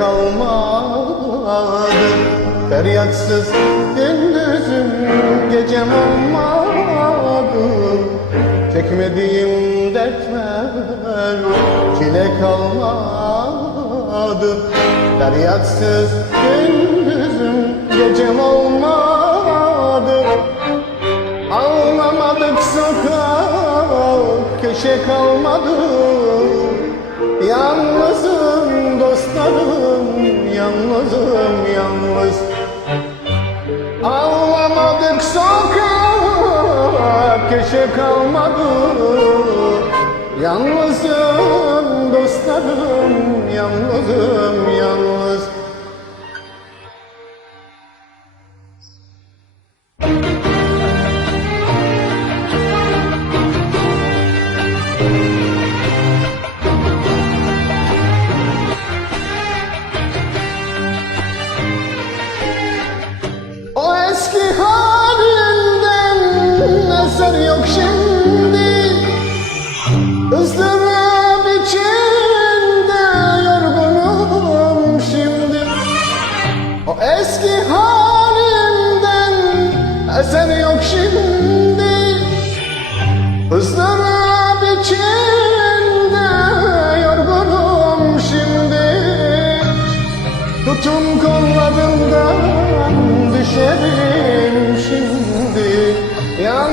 kalmadı Feryatsız gündüzüm gecem olmadı. Çekmediğim dertler çile kalmadı. Feryatsız gündüzüm gecem olmadı. Ağlamadık sokak köşe kalmadı. Dostlarım yalnızım yalnız. Ağlamadık sokak köşe kalmadı Yalnızım dostlarım yalnızım yalnız halinden eser yok şimdi. Izdırap içinde yorgunum şimdi. O eski halinden eser yok şimdi. Izdırap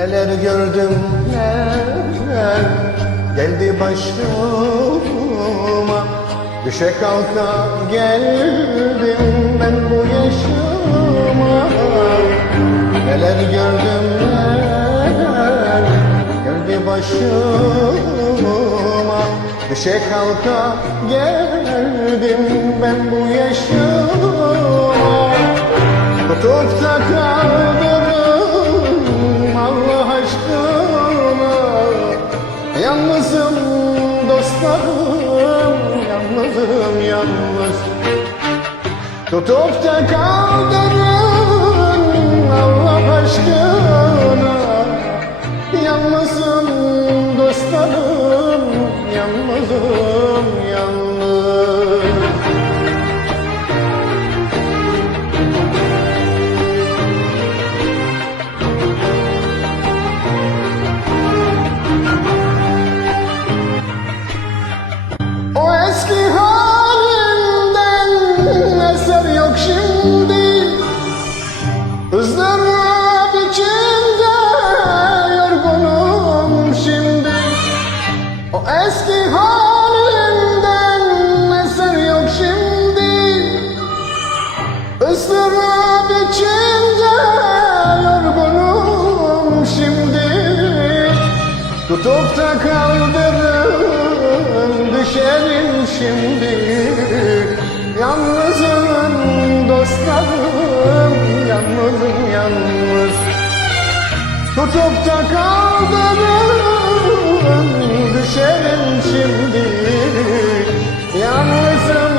Neler gördüm neler? Geldi başıma. Düşe kalka geldim ben bu yaşıma. Neler gördüm neler? Geldi başıma. Düşe kalka geldim ben bu yaşıma. Tutup da kaldırım Yalnızım dostlarım Yalnızım yalnız. Tutup da kaldırım Allah aşkına kaldırım düşerim şimdi. Yalnızım dostlarım yalnızım yalnız. Tutup da kaldırım düşerim şimdi. Yalnızım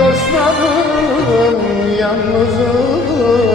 dostlarım yalnızım